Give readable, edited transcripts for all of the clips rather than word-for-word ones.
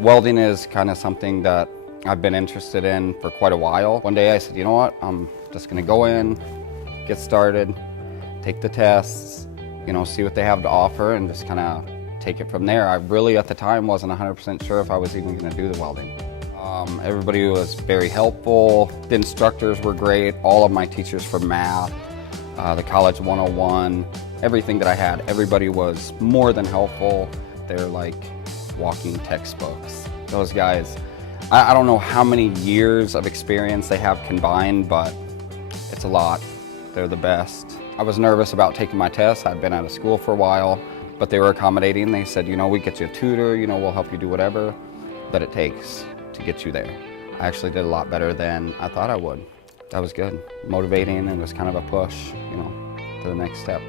Welding is kind of something that I've been interested in for quite a while. One day I said, you know what, I'm just gonna go in, get started, take the tests, see what they have to offer and just kind of take it from there. I really at the time wasn't 100% sure if I was even gonna do the welding. Everybody was very helpful. The instructors were great. All of my teachers for math, the college 101, everything that I had, everybody was more than helpful. They're like walking textbooks. Those guys, I don't know how many years of experience they have combined, but it's a lot. They're the best. I was nervous about taking my test. I'd been out of school for a while, but they were accommodating. They said, we get you a tutor, we'll help you do whatever that it takes to get you there. I actually did a lot better than I thought I would. That was good. Motivating, and was kind of a push, to the next step.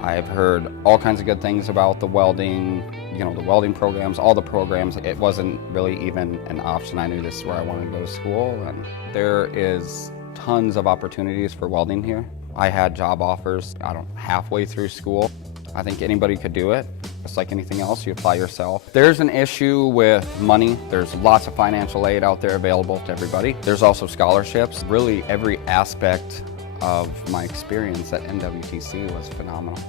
I've heard all kinds of good things about the welding, the welding programs, all the programs. It wasn't really even an option. I knew this is where I wanted to go to school, and there is tons of opportunities for welding here. I had job offers, halfway through school. I think anybody could do it. Just like anything else, you apply yourself. There's an issue with money. There's lots of financial aid out there available to everybody. There's also scholarships. Really every aspect of my experience at NWTC was phenomenal.